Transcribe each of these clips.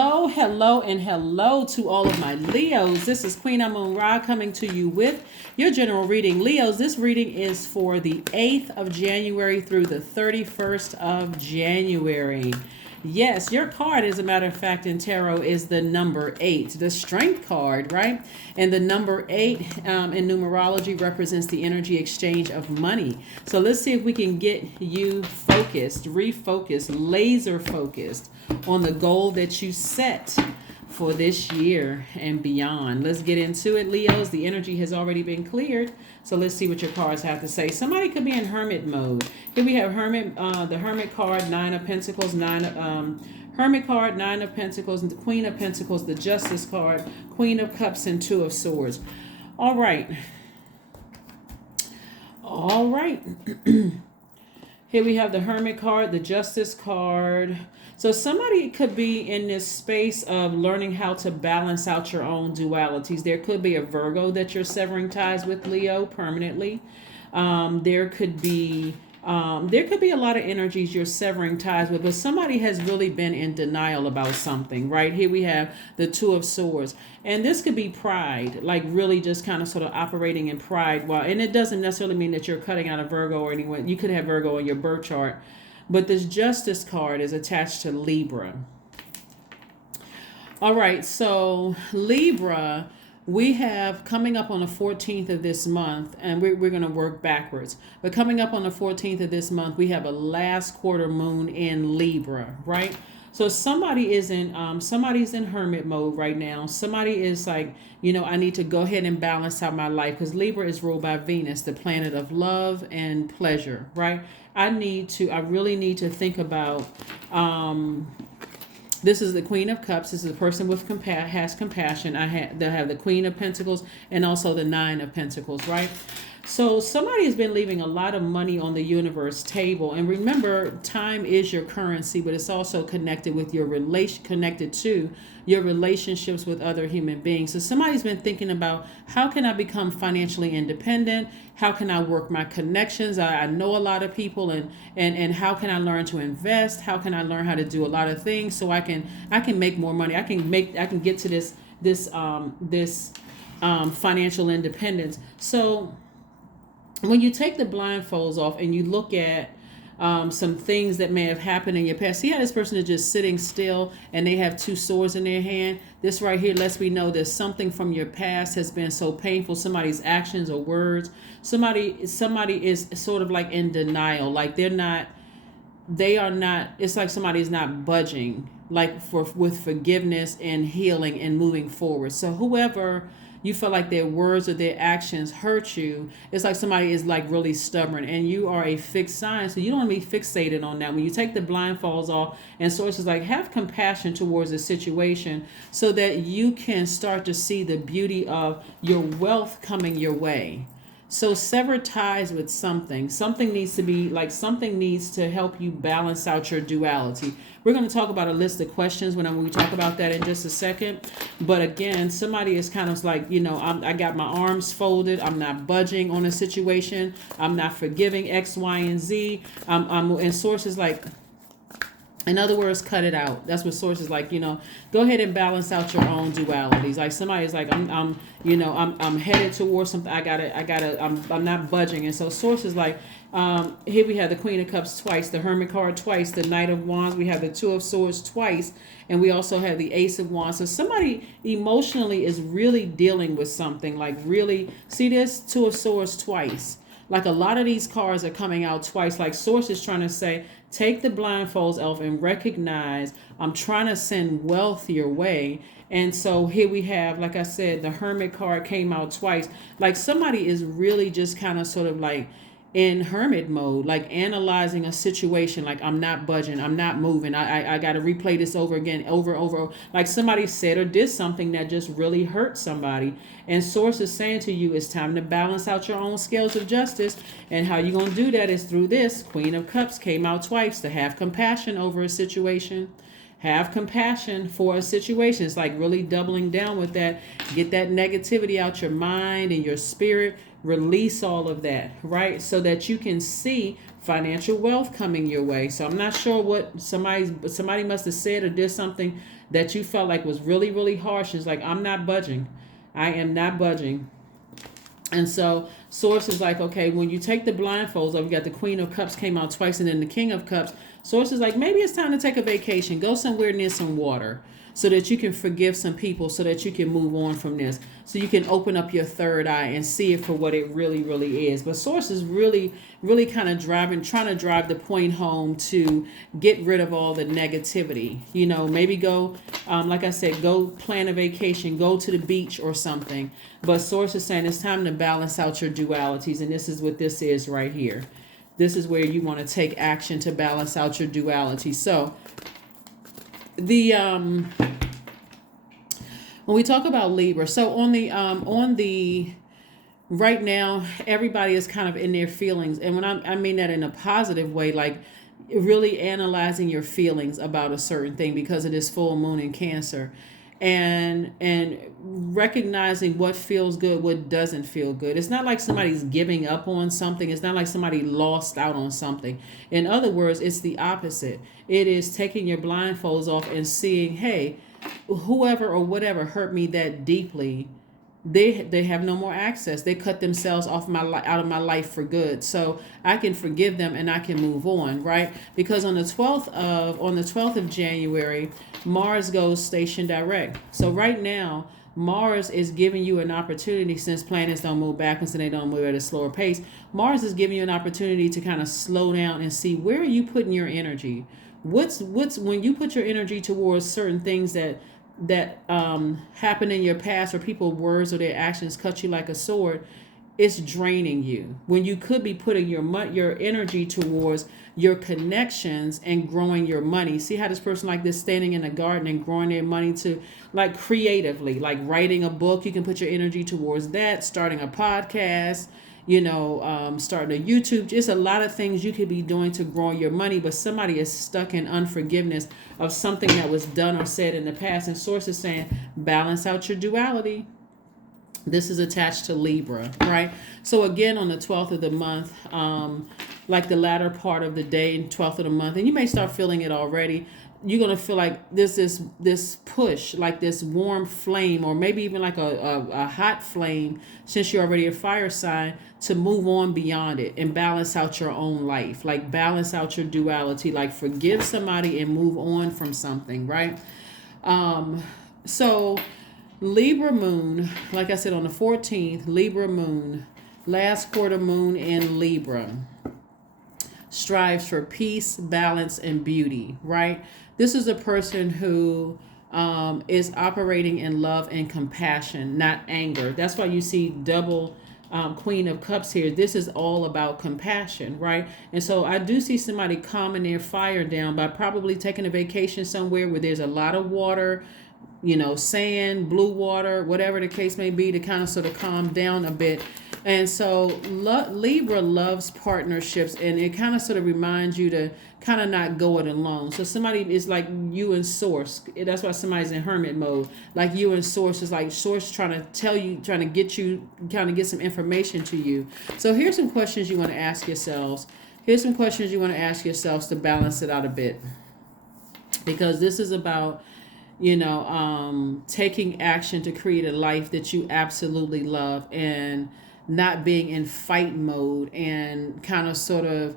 Hello, hello, and hello to all of my Leos. This is Queen Amun Ra coming to you with your general reading. Leos, this reading is for the 8th of January through the 31st of January. Yes, your card, as a matter of fact, in tarot is the number 8, the strength card, right? And the number 8 in numerology represents the energy exchange of money. So let's see if we can get you focused, refocused, laser focused on the goal that you set for this year and beyond. Let's get into it, Leos. The energy has already been cleared. So let's see what your cards have to say. Somebody could be in hermit mode. Here we have the hermit card, 9 of Pentacles, hermit card, 9 of Pentacles, and the Queen of Pentacles, the Justice card, Queen of Cups, and 2 of Swords. All right. All right. Here we have the Hermit card, the Justice card. So somebody could be in this space of learning how to balance out your own dualities. There could be a Virgo that you're severing ties with, Leo, permanently. There could be a lot of energies you're severing ties with, but somebody has really been in denial about something, right? Here we have the 2 of Swords. And this could be pride, like really just kind of sort of operating in pride. And it doesn't necessarily mean that you're cutting out a Virgo or anyone. You could have Virgo in your birth chart. But this Justice card is attached to Libra. All right, so Libra, we have coming up on the 14th of this month, and we're going to work backwards. But coming up on the 14th of this month, we have a last quarter moon in Libra, right? So somebody's in hermit mode right now. Somebody is like, I need to go ahead and balance out my life, because Libra is ruled by Venus, the planet of love and pleasure, right? I really need to think about, this is the Queen of Cups. This is a person with has compassion. They'll have the Queen of Pentacles and also the 9 of Pentacles, right? So somebody has been leaving a lot of money on the universe table. And remember, time is your currency, but it's also connected with connected to your relationships with other human beings. So somebody's been thinking about, how can I become financially independent? How can I work my connections? I know a lot of people, and how can I learn to invest? How can I learn how to do a lot of things so I can make more money? I can get to this financial independence. So when you take the blindfolds off and you look at some things that may have happened in your past, see how this person is just sitting still and they have 2 swords in their hand? This right here lets me know that something from your past has been so painful, somebody's actions or words. Somebody is sort of like in denial, like they are not, it's like somebody's not budging, like with forgiveness and healing and moving forward. So whoever you feel like their words or their actions hurt you, it's like somebody is like really stubborn, and you are a fixed sign, so you don't want to be fixated on that. When you take the blindfolds off, and sources like, have compassion towards the situation so that you can start to see the beauty of your wealth coming your way. So sever ties with something. Something needs to help you balance out your duality. We're going to talk about a list of questions when we talk about that in just a second. But again, somebody is kind of like, I got my arms folded. I'm not budging on a situation. I'm not forgiving X, Y, and Z. And sources like, in other words, cut it out. That's what sources like, go ahead and balance out your own dualities. Like somebody's like, I'm headed towards something. I'm not budging. And so sources like, here we have the Queen of Cups twice, the Hermit card twice, the Knight of Wands. We have the 2 of Swords twice, and we also have the Ace of Wands. So somebody emotionally is really dealing with something, like really, see this 2 of Swords twice. Like a lot of these cards are coming out twice. Like source is trying to say, take the blindfolds off and recognize I'm trying to send wealth your way. And so here we have, like I said, the Hermit card came out twice. Like somebody is really just kind of sort of like in hermit mode, like analyzing a situation, like I'm not budging, I'm not moving, I got to replay this over again, over, like somebody said or did something that just really hurt somebody. And source is saying to you, it's time to balance out your own scales of justice. And how you going to do that is through this. Queen of Cups came out twice, to have compassion over a situation. Have compassion for a situation. It's like really doubling down with that. Get that negativity out your mind and your spirit. Release all of that, right? So that you can see financial wealth coming your way. So I'm not sure what somebody must have said or did something that you felt like was really, really harsh. It's like, I'm not budging. I am not budging. And so Source is like, okay, when you take the blindfolds off, you got the Queen of Cups came out twice and then the King of Cups. Source is like, maybe it's time to take a vacation. Go somewhere near some water so that you can forgive some people, so that you can move on from this. So you can open up your third eye and see it for what it really, really is. But Source is really, really kind of trying to drive the point home to get rid of all the negativity. You know, maybe go, like I said, go plan a vacation, go to the beach or something. But Source is saying it's time to balance out your dualities. And this is what this is right here. This is where you want to take action to balance out your duality. So the when we talk about Libra, so on the right now, everybody is kind of in their feelings, and when I mean that in a positive way, like really analyzing your feelings about a certain thing because it is full moon in Cancer, and recognizing what feels good, what doesn't feel good. It's not like somebody's giving up on something. It's not like somebody lost out on something. In other words, it's the opposite. It is taking your blindfolds off and seeing, hey, whoever or whatever hurt me that deeply, they have no more access. They cut themselves off out of my life for good. So I can forgive them and I can move on, right? Because on the 12th of January, Mars goes station direct. So right now, Mars is giving you an opportunity, since planets don't move backwards and they don't move at a slower pace. Mars is giving you an opportunity to kind of slow down and see, where are you putting your energy? What's when you put your energy towards certain things that happen in your past, or people's words or their actions cut you like a sword, it's draining you. When you could be putting your energy towards your connections and growing your money. See how this person like this standing in a garden and growing their money to, like, creatively, like writing a book. You can put your energy towards that, starting a podcast, starting a YouTube. Just a lot of things you could be doing to grow your money, but somebody is stuck in unforgiveness of something that was done or said in the past. And Source is saying, balance out your duality. This is attached to Libra, right? So again, on the 12th of the month, like the latter part of the day, 12th of the month, and you may start feeling it already. You're going to feel like this push, like this warm flame, or maybe even like a hot flame, since you're already a fire sign, to move on beyond it and balance out your own life. Like balance out your duality, like forgive somebody and move on from something, right? So Libra moon, like I said, on the 14th, Libra moon, last quarter moon in Libra, strives for peace, balance, and beauty, right? This is a person who is operating in love and compassion, not anger. That's why you see double Queen of Cups here. This is all about compassion, right? And so I do see somebody calming their fire down by probably taking a vacation somewhere where there's a lot of water, sand, blue water, whatever the case may be, to kind of sort of calm down a bit. And so Libra loves partnerships, and it kind of sort of reminds you to kind of not go it alone. So somebody is like you and Source. That's why somebody's in hermit mode. Like you and Source is like Source trying to tell you, trying to get you, kind of get some information to you. So here's some questions you want to ask yourselves. Here's some questions you want to ask yourselves to balance it out a bit. Because this is about, taking action to create a life that you absolutely love, and not being in fight mode, and kind of sort of,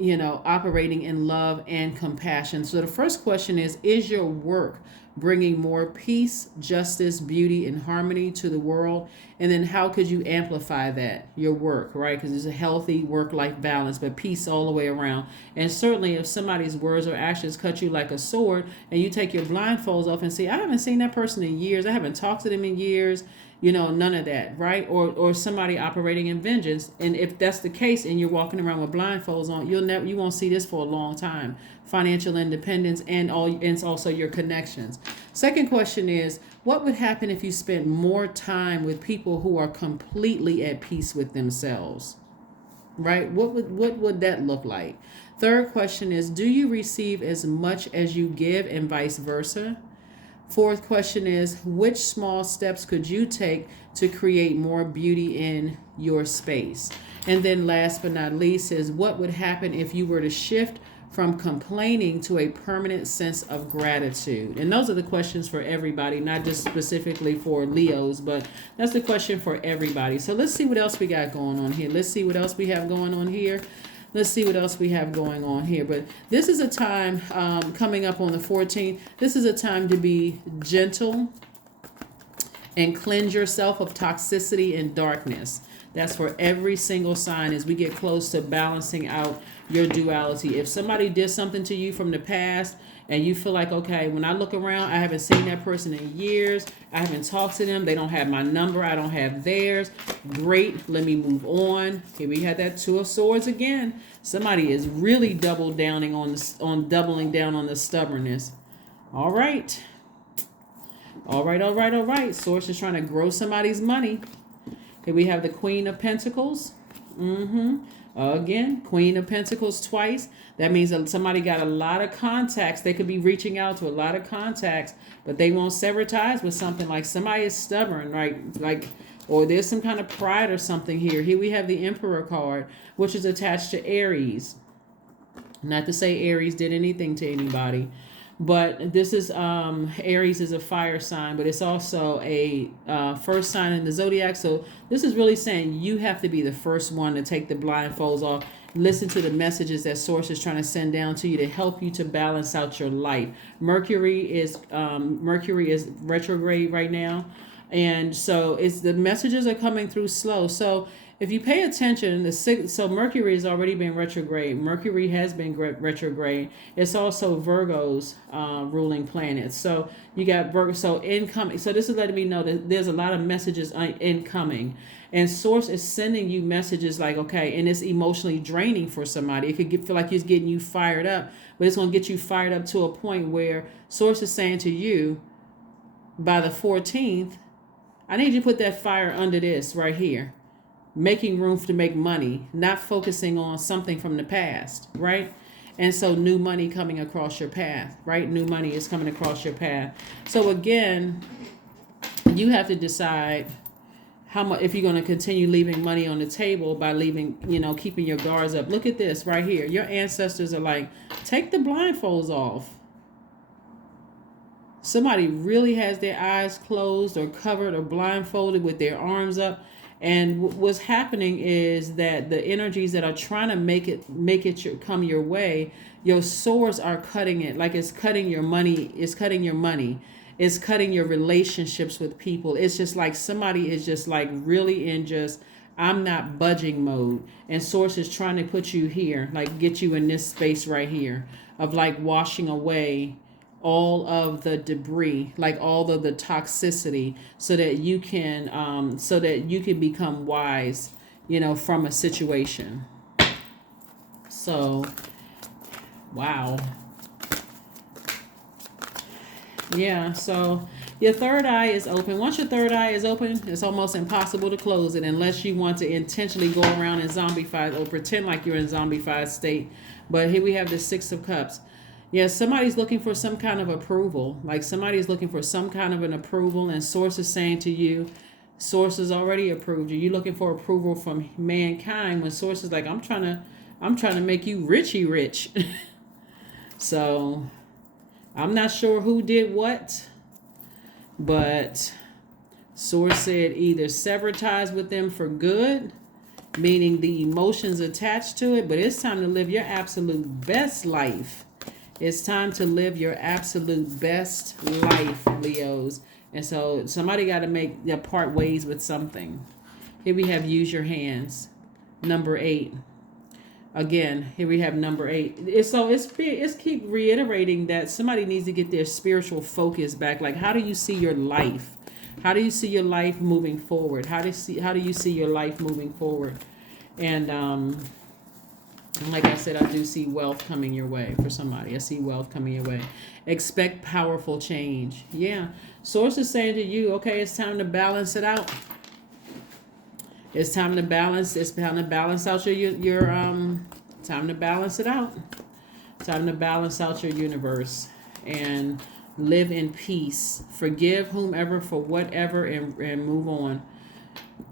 operating in love and compassion. So the first question is your work bringing more peace, justice, beauty, and harmony to the world? And then how could you amplify that, your work, right? Because it's a healthy work-life balance, but peace all the way around. And certainly if somebody's words or actions cut you like a sword, and you take your blindfolds off and say, I haven't seen that person in years, I haven't talked to them in years, none of that, right? Or somebody operating in vengeance. And if that's the case and you're walking around with blindfolds on, you won't see this for a long time. Financial independence and also your connections. Second question is, what would happen if you spent more time with people who are completely at peace with themselves? Right? What would that look like? Third question is, do you receive as much as you give, and vice versa? Fourth question is, which small steps could you take to create more beauty in your space? And then last but not least is what would happen if you were to shift from complaining to a permanent sense of gratitude? And those are the questions for everybody, not just specifically for Leos, but that's the question for everybody. So let's see what else we got going on here. Let's see what else we have going on here. Let's see what else we have going on here. But this is a time coming up on the 14th. This is a time to be gentle and cleanse yourself of toxicity and darkness. That's for every single sign as we get close to balancing out your duality. If somebody did something to you from the past and you feel like, okay, when I look around, I haven't seen that person in years. I haven't talked to them. They don't have my number. I don't have theirs. Great. Let me move on. Here we had that Two of Swords again. Somebody is really doubling down on the stubbornness. All right. All right. Source is trying to grow somebody's money. Here we have the Queen of Pentacles. Again, Queen of Pentacles twice. That means that somebody got a lot of contacts. They could be reaching out to a lot of contacts, but they won't sever ties with something. Like somebody is stubborn, right? Like, or there's some kind of pride or something here. Here we have the Emperor card, which is attached to Aries. Not to say Aries did anything to anybody, but this is Aries is a fire sign, but it's also a first sign in the Zodiac. So this is really saying you have to be the first one to take the blindfolds off. Listen to the messages that Source is trying to send down to you to help you to balance out your life. Mercury is retrograde right now, and so the messages are coming through slow. So if you pay attention, so Mercury has already been retrograde. Mercury has been retrograde. It's also Virgo's ruling planet. So you got Virgo. So incoming. So this is letting me know that there's a lot of messages incoming, and Source is sending you messages like, okay, and it's emotionally draining for somebody. It could feel like it's getting you fired up, but it's going to get you fired up to a point where Source is saying to you, by the 14th, I need you to put that fire under this right here. Making room to make money, not focusing on something from the past, right? And so new money coming across your path, right? New money is coming across your path. So again, you have to decide how much, if you're going to continue leaving money on the table by keeping your guards up. Look at this right here. Your ancestors are like, take the blindfolds off. Somebody really has their eyes closed or covered or blindfolded with their arms up. And what's happening is that the energies that are trying to make it come your way, your swords are cutting it. Like it's cutting your money. It's cutting your money. It's cutting your relationships with people. It's just like somebody is just like really in just, I'm not budging mode. And Source is trying to put you here, like get you in this space right here of like washing away all of the debris, like all of the toxicity, so that you can become wise, from a situation. So, wow. Yeah, so your third eye is open. Once your third eye is open, it's almost impossible to close it unless you want to intentionally go around and zombify or pretend like you're in zombified state. But here we have the Six of Cups. Yeah, somebody's looking for some kind of approval. Like somebody's looking for some kind of an approval, and Source is saying to you, Source has already approved you. You're looking for approval from mankind when Source is like, I'm trying to make you rich. So I'm not sure who did what, but Source said either sever ties with them for good, meaning the emotions attached to it, but it's time to live your absolute best life. It's time to live your absolute best life, Leos. And so somebody got to part ways with something. Here we have use your hands. Number 8. Again, here we have number 8. It's keep reiterating that somebody needs to get their spiritual focus back. Like, how do you see your life? How do you see your life moving forward? How do you see your life moving forward? And like I said, I do see wealth coming your way for somebody. I see wealth coming your way. Expect powerful change. Yeah. Source is saying to you, okay, it's time to balance it out. It's time to balance. It's time to balance out your time to balance it out. Time to balance out your universe and live in peace. Forgive whomever for whatever and move on.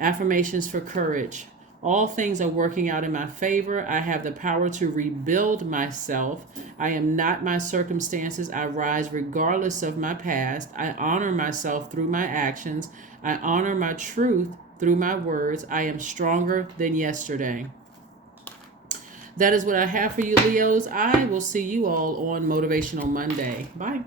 Affirmations for courage. All things are working out in my favor. I have the power to rebuild myself. I am not my circumstances. I rise regardless of my past. I honor myself through my actions. I honor my truth through my words. I am stronger than yesterday. That is what I have for you, Leos. I will see you all on Motivational Monday. Bye.